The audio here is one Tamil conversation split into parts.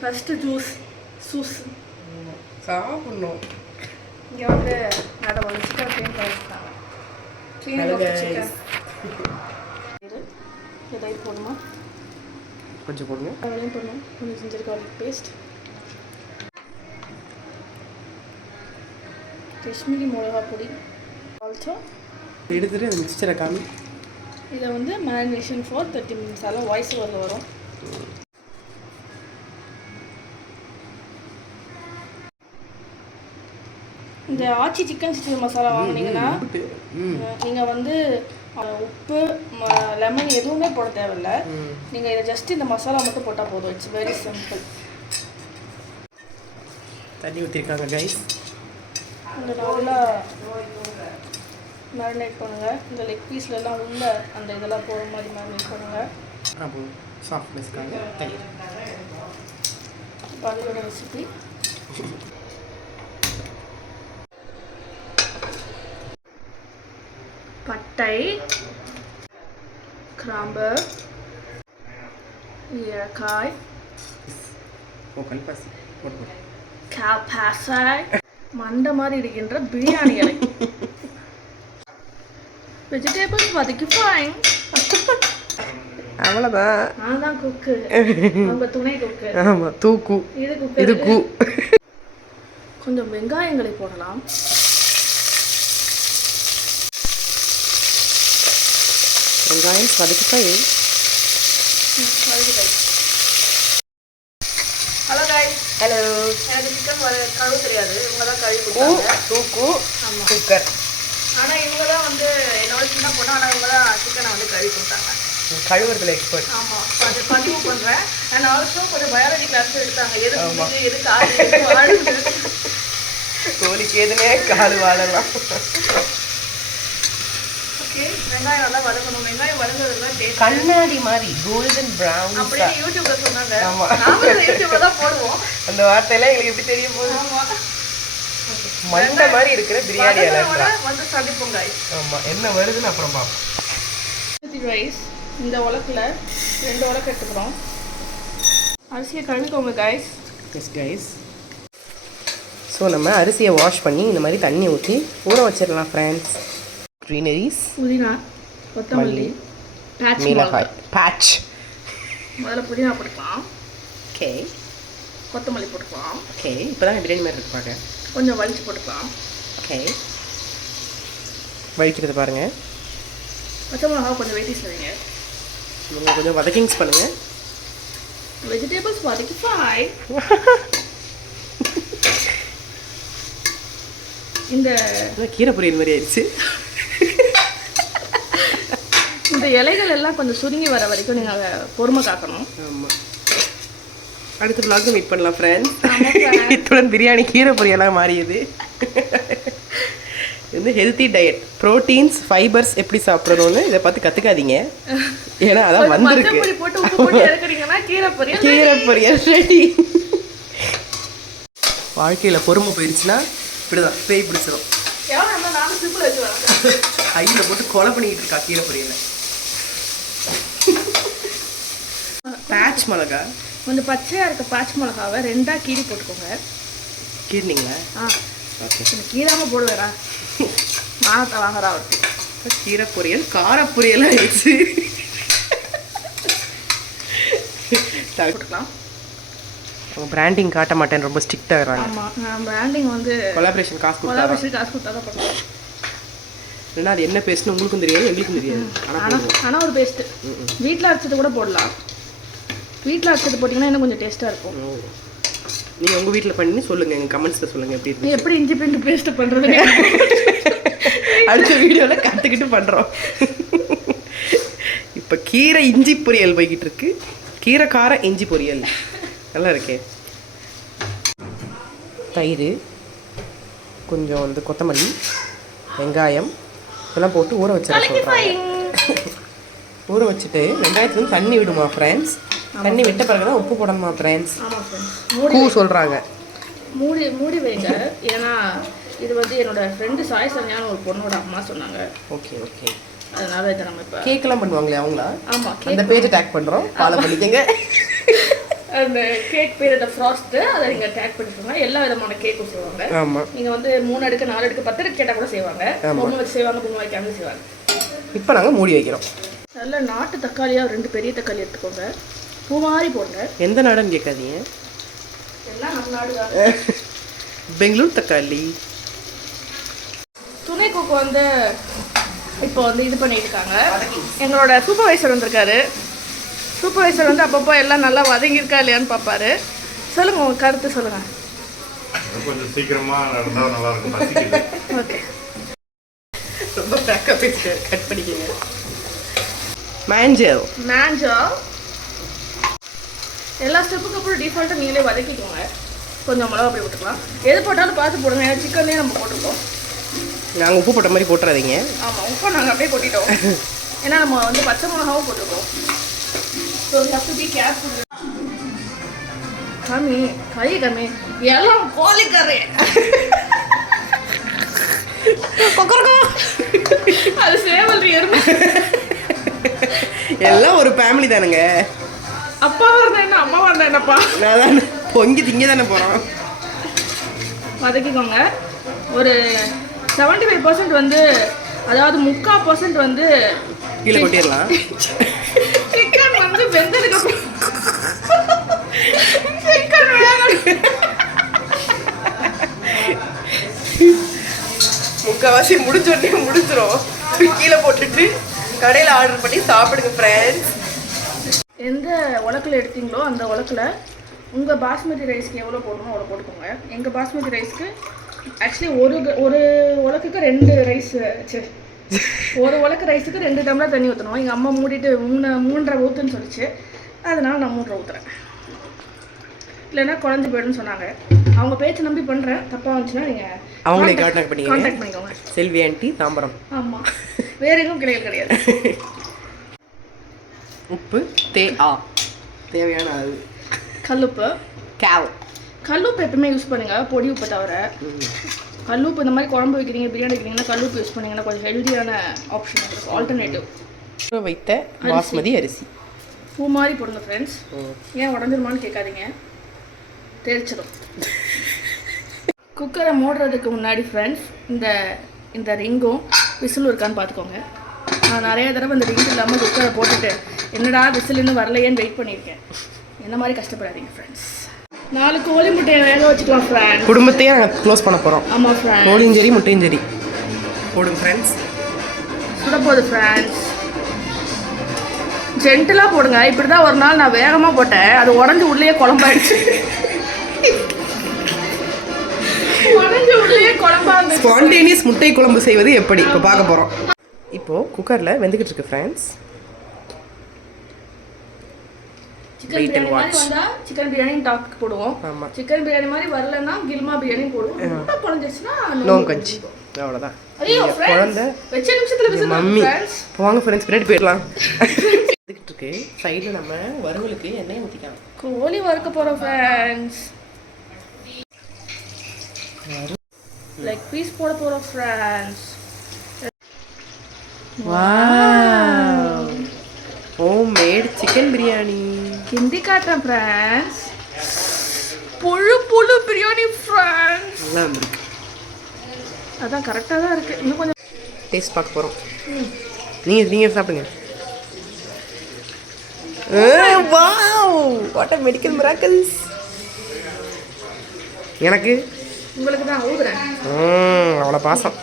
ஃபஸ்ட்டு ஜூஸ் சாப்பிடணும். இங்கே வந்து அதை வந்து சிக்கன் க்ளீன் பண்ணி வச்சுருக்காங்க. சிக்கன் இதை போடணுமா? கொஞ்சம் போடுங்க. அதையும் போடணும். கொஞ்சம் ஜிஞ்சர் கார்லிக் பேஸ்ட், காஷ்மீரி மிளகா பொடி, ஆல்சோ எடுத்துகிட்டு அந்த மிக்சரை காமி. இதை வந்து மேரினேஷன் ஃபார் 30 minutes வாய்ஸ் ஓவரில் வரும். இந்த ஆச்சி சிக்கன் 60 மசாலா வாங்கினீங்கன்னா நீங்கள் வந்து உப்பு லெமன் எதுவுமே போட தேவையில்லை. நீங்கள் இதை ஜஸ்ட் இந்த மசாலா மட்டும் போட்டால் போதும். It's very simple. தண்ணி ஊற்றிருக்காங்க கைஸ். இந்த நல்லா மேரினேட் பண்ணுங்கள். இந்த லெக் பீஸ்லலாம் உள்ள அந்த இதெல்லாம் போகிற மாதிரி மேரினேட் பண்ணுங்கள். அப்போ சாஃப்ட்னஸ்க்காக தயிர். அதோட ரெசிபி பட்டை, கிராம்பு, ஏலக்காய், கால்பாசாய், மண்டை மாதிரி இருக்கின்ற பிரியாணி இலை, வெஜிடபிள்ஸ் வதக்கி ஃபைன். அவ்வளோதான். நான் தான் குக்கு, அவங்க துணை குக்கு. ஆமாம், தூக்கு. இது கூ. கொஞ்சம் வெங்காயங்களை போடலாம். வெங்காயம் வதக்கிட்டாய். Hello guys. ஹலோ. எனக்கு சிக்கன் கழுவ தெரியாது. இவங்க தான் கழுவி கொடுத்தாங்க. தூக்கு. ஆமாம், குக்கர். ஆனால் இவங்க தான் வந்து என்னோட சின்ன பொண்ணு. ஆனால் இவங்க தான் சிக்கனை வந்து கழுவி கொடுத்தாங்க. கழுவுறதுல எக்ஸ்பர்ட். ஆமாம், அது பதிவு பண்ணுறேன். அண்ட் ஆல்சோ கொஞ்சம் பயாலஜி கிளாஸ் எடுத்தாங்க. எது கால் வாழுது, கோழிக்கு எதுனே கால் வாழலாம். ஓகே, வெங்காயம் நல்லா வதக்கணும். வெங்காயம் வதங்குறதுலாம் டேஸ்ட் கண்ணாடி மாதிரி கோல்டன் ப்ரௌன். அப்படியே யூடியூப்ல சொன்னாங்க. ஆமாம், நாமளும் யூடியூப்ல தான் போடுவோம். அந்த வார்த்தையெல்லாம் எங்களுக்கு எப்படி தெரியும் போது. ஆமாம், மண்டை மாதிரி இருக்கிற பிரியாணி வந்து சந்திப்போம் கைஸ். ஆமாம், என்ன வருதுன்னு அப்புறம் பார்ப்போம். ரைஸ் இந்த உலக்கில் 2 உலக்கு எடுத்துக்கிறோம். அரிசியை கழுவிக்கோங்க கைஸ். S guys. ஸோ நம்ம அரிசியை வாஷ் பண்ணி இந்த மாதிரி தண்ணி ஊற்றி ஊற வச்சிடலாம் ஃப்ரெண்ட்ஸ். க்ரீனரிஸ், புதினா, கொத்தமல்லி, மிளகாய் பேட்ச். முதல்ல புதினா போட்டுக்கலாம். ஓகே, கொத்தமல்லி போட்டுக்கலாம். ஓகே, இப்போ தான் பிரியாணி மாதிரி இருக்கு பாருங்க. கொஞ்சம் வலிச்சு போட்டுக்கலாம். ஓகே, வலிக்கிறது பாருங்கள். பச்சை மிளகா கொஞ்சம் வெயிட்டிஸ் வைங்க. நீங்கள் கொஞ்சம் வதக்கிங்ஸ் பண்ணுங்கள். வெஜிடபிள்ஸ் வதக்கி ஃப்ரை. இந்த கீரை பொரியல் மாதிரி ஆயிடுச்சு. இந்த இலைகள் எல்லாம் கொஞ்சம் சுருங்கி வர வரைக்கும் நீங்கள் பொறுமை காக்கணும். ஆமாம், அடுத்த vlog மீட் பண்ணலாம் ஃப்ரெண்ட்ஸ். இத்துடன் பிரியாணி கீரை பொரியலாக மாறியது. இது வந்து ஹெல்த்தி டயட், ப்ரோட்டீன்ஸ், ஃபைபர்ஸ் எப்படி சாப்பிடணும்னு இதை பார்த்து கற்றுக்காதீங்க. ஏன்னா அதான் வந்திருக்கு. கீரை பொரியல் ரெடி. வாழ்க்கையில் பொறுமை போயிடுச்சுன்னா இப்படிதான் பேய் பிடிச்சிடும். கையில் போட்டு கொலை பண்ணிக்கிட்டு இருக்கா கீரை பொரியலை. பேட்ச் மிளகா, கொஞ்சம் பச்சையாக இருக்க பச்சை மிளகாவை 2ஆக கீரி போட்டுக்கோங்க. கீரினீங்களா? ஓகே, கீராமல் போடுவேடா, மானத்தை வாங்குறா அவருக்கு. கீரை பொரியல் கார பொரியல் ஆயிடுச்சு. போட்டுக்கலாம். அவங்க பிராண்டிங் காட்ட மாட்டேன், ரொம்ப ஸ்ட்ரிக்ட் ஆகிறாங்க. ஆமாம், பிராண்டிங் வந்து கொலாபரேஷன் காசு கொடுத்தா தான் பண்ணுவோம். இல்லைன்னா அது என்ன பேஸ்ட்னு உங்களுக்கும் தெரியாது, எங்களுக்கும் தெரியாது. ஆனால் ஒரு பேஸ்ட்டு வீட்டில் அரைச்சது கூட போடலாம். வீட்டில் அரைச்சது போட்டிங்கன்னா இன்னும் கொஞ்சம் டேஸ்ட்டாக இருக்கும். நீங்கள் உங்கள் வீட்டில் பண்ணி சொல்லுங்கள், எங்கள் கமெண்ட்ஸில் சொல்லுங்கள் எப்படி இருக்கு. எப்படி இஞ்சி பூண்டு பேஸ்ட்டு பண்ணுறது அடுத்த வீடியோவில் கற்றுக்கிட்டு பண்ணுறோம். இப்போ கீரை இஞ்சி பொரியல் போய்கிட்டு இருக்கு. கீரை கார இஞ்சி பொரியல் நல்லா இருக்கே. தயிர், கொஞ்சம் வந்து கொத்தமல்லி, வெங்காயம் இதெல்லாம் போட்டு ஊற வச்சிருக்கோம். ஊற வச்சுட்டு வெங்காயத்துல தண்ணி விடுமா ஃப்ரெண்ட்ஸ். தண்ணி விட்ட பிறகு தான் உப்பு போடணுமா ஃப்ரெண்ட்ஸ். பூ சொல்கிறாங்க. மூடி வைங்க. ஏன்னா இது வந்து என்னோட ஃப்ரெண்டு சாய் சன்யான ஒரு பொண்ணோட அம்மா சொன்னாங்க. ஓகே ஓகே, அதனால இதை நம்ம இப்போ கேக்கெல்லாம் பண்ணுவாங்களே அவங்களா? ஆமாம், அந்த பேஜை டேக் பண்ணுறோம், ஃபாலோ பண்ணிக்கங்க. அந்த கேக் பேர் அந்த ஃப்ராஸ்ட்டு அதை நீங்கள் டேக் பண்ணிக்கோங்க. எல்லா விதமான கேக்கும் செய்வாங்க. ஆமாம், நீங்கள் வந்து 3 அடுக்கு 4 அடுக்கு 10 அடுக்கு கேட்டால் கூட செய்வாங்க. பொம்மை வச்சு செய்வாங்க, பொம்மை வைக்காம செய்வாங்க. இப்போ நாங்கள் மூடி வைக்கிறோம். நல்ல நாட்டு தக்காளியாக 2 பெரிய தக்காளி எடுத்துக்கோங்க. பூ மாதிரி போடுங்க. எந்த நாடுன்னு கேட்காதீங்க, எல்லாம் நம்ம நாடு தான். பெங்களூர் தக்காளி. துணை குக்கு வந்து இப்போ வந்து இது பண்ணியிருக்காங்க. எங்களோட சூப்பர்வைசர் வந்திருக்காரு. சூப்பர்வைசர் வந்து அப்பப்போ எல்லாம் நல்லா வதங்கியிருக்கா இல்லையான்னு பார்ப்பாரு. சொல்லுங்கள், உங்கள் கருத்து சொல்லுங்கள். கொஞ்சம் சீக்கிரமாக நடந்தால் நல்லா இருக்கும். ஓகே, ரொம்ப ஃப்ராக்காக பேசுகிறார், கட் பண்ணிக்கங்க. மேஞ்சோ எல்லா ஸ்டெப்புக்கு அப்புறம் டிஃபால்ட்டாக நீங்களே வதக்கிக்கோங்க. கொஞ்சம் மிளகா அப்படி போட்டுக்கலாம். எது போட்டாலும் பார்த்து போடுங்க. ஏன்னா சிக்கன்லேயே நம்ம போட்டுருக்கோம். நாங்கள் உப்பு போட்ட மாதிரி போட்டுறாதீங்க. ஆமாம், உப்பு நாங்கள் அப்படியே கொட்டிட்டோம். ஏன்னா நம்ம வந்து பச்சை மிளகாவும் போட்டுருக்கோம். So have to be careful. கம்மி எல்லாம் கோழிக்கறி. அது சேவல் எருமை. எல்லாம் ஒரு ஃபேமிலி தானுங்க. அப்பாவா இருந்தா என்ன, அம்மாவா இருந்தா என்னப்பா. நான் பொங்கி திங்க தானே போகிறோம். வதக்கிக்கோங்க. ஒரு 75% வந்து, அதாவது 3/4% வந்து கீழே கொட்டிடலாம். சிக்கன் வந்து வெந்ததுக்கு அப்புறம் சிக்கன் முக்கால்வாசி முடிஞ்சிடும். கீழே போட்டுட்டு கடையில் ஆர்டர் பண்ணி சாப்பிடுங்க ஃப்ரெண்ட்ஸ். எந்த உலக்கில் எடுத்தீங்களோ அந்த உலக்கில் உங்கள் பாஸ்மதி ரைஸ்க்கு எவ்வளோ போடணுமோ அவ்வளோ போட்டுக்கோங்க. எங்கள் பாஸ்மதி ரைஸ்க்கு ஆக்சுவலி ஒரு உலக்குக்கு 2 ரைஸ், ஒரு உலக்கு ரைஸுக்கு 2 டம்ளர் தண்ணி ஊற்றணும். எங்கள் அம்மா மூடிட்டு 3.5 ஊற்றுன்னு சொல்லிச்சு. அதனால் நான் 3 ஊற்றுறேன். இல்லைன்னா குழஞ்சி போய்டுன்னு சொன்னாங்க. அவங்க பேச்சு நம்பி பண்ணுறேன். தப்பாக வந்துச்சுன்னா நீங்கள் அவங்களே கான்டாக்ட் பண்ணிக்கோங்க. செல்வி ஆண்டி தாம்பரம். ஆமாம், வேறு எதுவும் கிடையாது. உப்பு தேவையான அளவு. கல்லுப்பு எப்பவுமே யூஸ் பண்ணுங்க, பொடி உப்பு தவிர. கல்லுப்பு இந்த மாதிரி குழம்பு வைக்கிறீங்க, பிரியாணி வைக்கிறீங்கன்னா கல்லுப்பு யூஸ் பண்ணிங்கன்னா கொஞ்சம் ஹெல்தியான ஆப்ஷன் இருக்கும், ஆல்டர்னேட்டிவ். வைத்த பாஸ்மதி அரிசி பூ மாதிரி போடுங்க ஃப்ரெண்ட்ஸ். ஏன் உடஞ்சிருமான்னு கேட்காதீங்க, தெரிச்சிடும். குக்கரை மூடுறதுக்கு முன்னாடி ஃப்ரெண்ட்ஸ் இந்த ரிங்கும் விசில் இருக்கான்னு பார்த்துக்கோங்க. நான் நிறைய தடவை இந்த ரிங் இல்லாமல் குக்கரை போட்டுட்டு என்னடா விசில் இன்னும் வரலையேன்னு வெயிட் பண்ணியிருக்கேன். என்ன மாதிரி கஷ்டப்படாதீங்க ஃப்ரெண்ட்ஸ். 4 கோழி முட்டையை வேக வச்சுக்கலாம் ஃப்ரெண்ட்ஸ். குடும்பத்தையே நாங்கள் க்ளோஸ் பண்ண போகிறோம். ஆமாம் ஃப்ரெண்ட்ஸ், கோழியும் சரி முட்டையும் சரி போடுங்க ஃப்ரெண்ட்ஸ். சுட போகுது ஃப்ரெண்ட்ஸ். ஜென்டலாக போடுங்க. இப்படி தான் ஒரு நாள் நான் வேகமாக போட்டேன், அது உடஞ்சி உள்ளே குழம்பாயிடுச்சு. ஸ்பான்டேனியஸ் முட்டை குழம்பு செய்வது எப்படி இப்போ பார்க்க போகிறோம். இப்போது குக்கரில் வெந்துக்கிட்டு இருக்கு ஃப்ரெண்ட்ஸ். சிக்கன் பிரியாணி டாப்க்கு போடுவோம். சிக்கன் பிரியாணி மாதிரி வரலன்னா கில்மா பிரியாணி போடுவோம். முட்டை குழஞ்சிச்சுன்னா நோம் கஞ்சி. அவ்வளோதான். ஐயோ குழந்தை வெச்ச நிமிஷத்துல விசில் மம்மி போவாங்க ஃப்ரெண்ட்ஸ், பின்னாடி போயிடலாம். வந்துக்கிட்டு இருக்கு. சைடில் நம்ம வறுவலுக்கு எண்ணெய் ஊற்றிக்கலாம். கோழி வறுக்க போகிறோம் ஃப்ரெண்ட்ஸ். லைக் பீஸ் போட போகிறோம் friends. Wow, homemade chicken biryani. கிண்டி காட்டுறேன் ஃப்ரெண்ட்ஸ். புழு பிரியாணி ஃப்ரெண்ட்ஸ். நல்லா வந்துருக்கு. அதான் கரெக்டாக தான் இருக்குது. இன்னும் கொஞ்சம் டேஸ்ட் பார்க்க போகிறோம். நீங்கள் சாப்பிடுங்க. Wow, what a medical miracles. எனக்கு உங்களுக்கு தான் ஊதுறேன். அவ்வளோ பாசம்.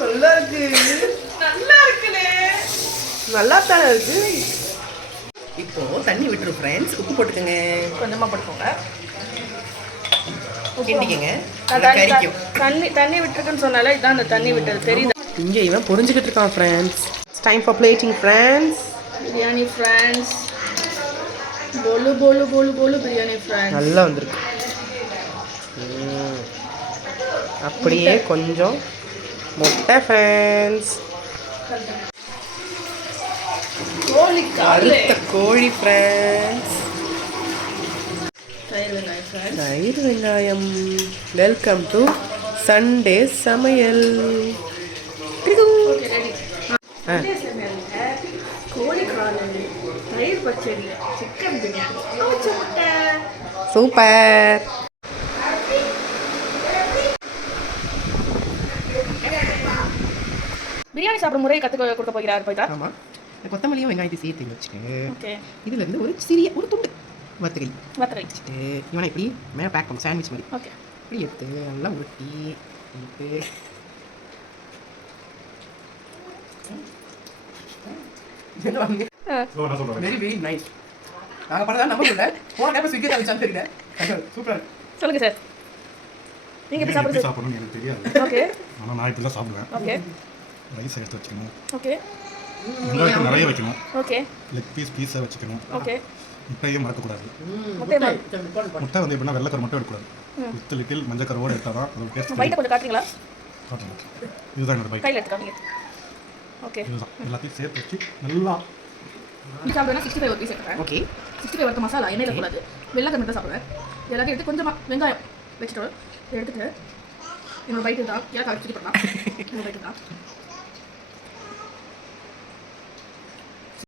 நல்லா இருக்குண்ணே, நல்லா தானே இருக்கு. இப்போ தண்ணி விட்டுரும் ஃப்ரெண்ட்ஸ். உப்பு போட்டுக்கோங்க, கொஞ்சமாக போட்டுக்கோங்க. கிண்டிக்கங்க. தண்ணி விட்டுருக்குன்னு சொன்னால இதான் அந்த தண்ணி விட்டது தெரியுது. இங்கே இவன் புரிஞ்சுக்கிட்டு இருக்கான் friends. It's time for plating friends. Biryani friends. போலு போலு போலு போலு பிரியாணி ஃப்ரெண்ட்ஸ். நல்லா வந்திருக்கு. அப்படியே கொஞ்சம் முட்டை ஃப்ரெண்ட்ஸ். அறுத்த கோழி ஃப்ரெண்ட்ஸ். தயிர் வெங்காயம். வெல்கம் டு சண்டே சமையல். கோழி மசாலா, தயிர் பச்சடி, சிக்கன் பிரியாணி, அவிச்ச முட்டை. சூப்பர். பிரியாணி சாப்பிடும் முறையை கற்றுக் கொடுக்க போகிறார் போயிட்டா. ஆமாம், கொத்தமல்லியும் வெங்காயத்தை சேர்த்து வச்சுட்டு ஓகே, இதுல இருந்து ஒரு சிறிய ஒரு துண்டு வத்தகை வத்தரை. வச்சுட்டு இவனை இப்படி மேலே பேக் பண்ண சாண்ட்விச் மாதிரி ஓகே, இப்படி எடுத்து நல்லா உருட்டி எடுத்து என்ன சொல்றாங்க? Very very nice. நாங்கள் பண்ணதான் நம்ப முடியல. போன டைம் ஸ்விக்கி தான் வச்சான்னு தெரியல. சூப்பர். சொல்லுங்க சார். நீங்க எப்படி எப்படி சாப்பிடுறது? சாப்பிடணும்னு எனக்கு தெரியாது. ஓகே ஆனால் நான் இப்படி தான் சாப்பிடுவேன். ஓகே ரைஸ் எடுத்து வச்சுக்கணும், ஓகே வெங்காயத்தை நிறைய வைக்கணும், ஓகே லெக் பீஸை வச்சுக்கணும், ஓகே. முட்டையும் மறக்கக்கூடாது. முட்டை முட்டை வந்து எப்படின்னா வெள்ளைக்கரு மட்டும் எடுக்கக்கூடாது, வித் லிட்டில் மஞ்சக்கரோடு எடுத்தால் தான் அதோட டேஸ்ட் பைட்டை கொஞ்சம் காட்டுறீங்களா? காட்டணும். இதுதான் என்னோட பைக். கையில் எடுத்துக்காதீங்க. ஓகே, இதுதான் எல்லாத்தையும் சேர்த்து வச்சு நல்லா நீ சாப்பிடுவேன்னா 65 ஒரு பீஸ் எடுத்துக்கிறேன். ஓகே 65 வறுத்த மசாலா எண்ணெயில் கூடாது, வெள்ளை மட்டும் சாப்பிடுவேன். எல்லாத்தையும் எடுத்து கொஞ்சமாக வெங்காயம் வச்சுட்டு எடுத்துட்டு என்னோட பைட்டு தான் ஏன் கழிச்சிட்டு பண்ணலாம். என்னோட பைட்டு தான்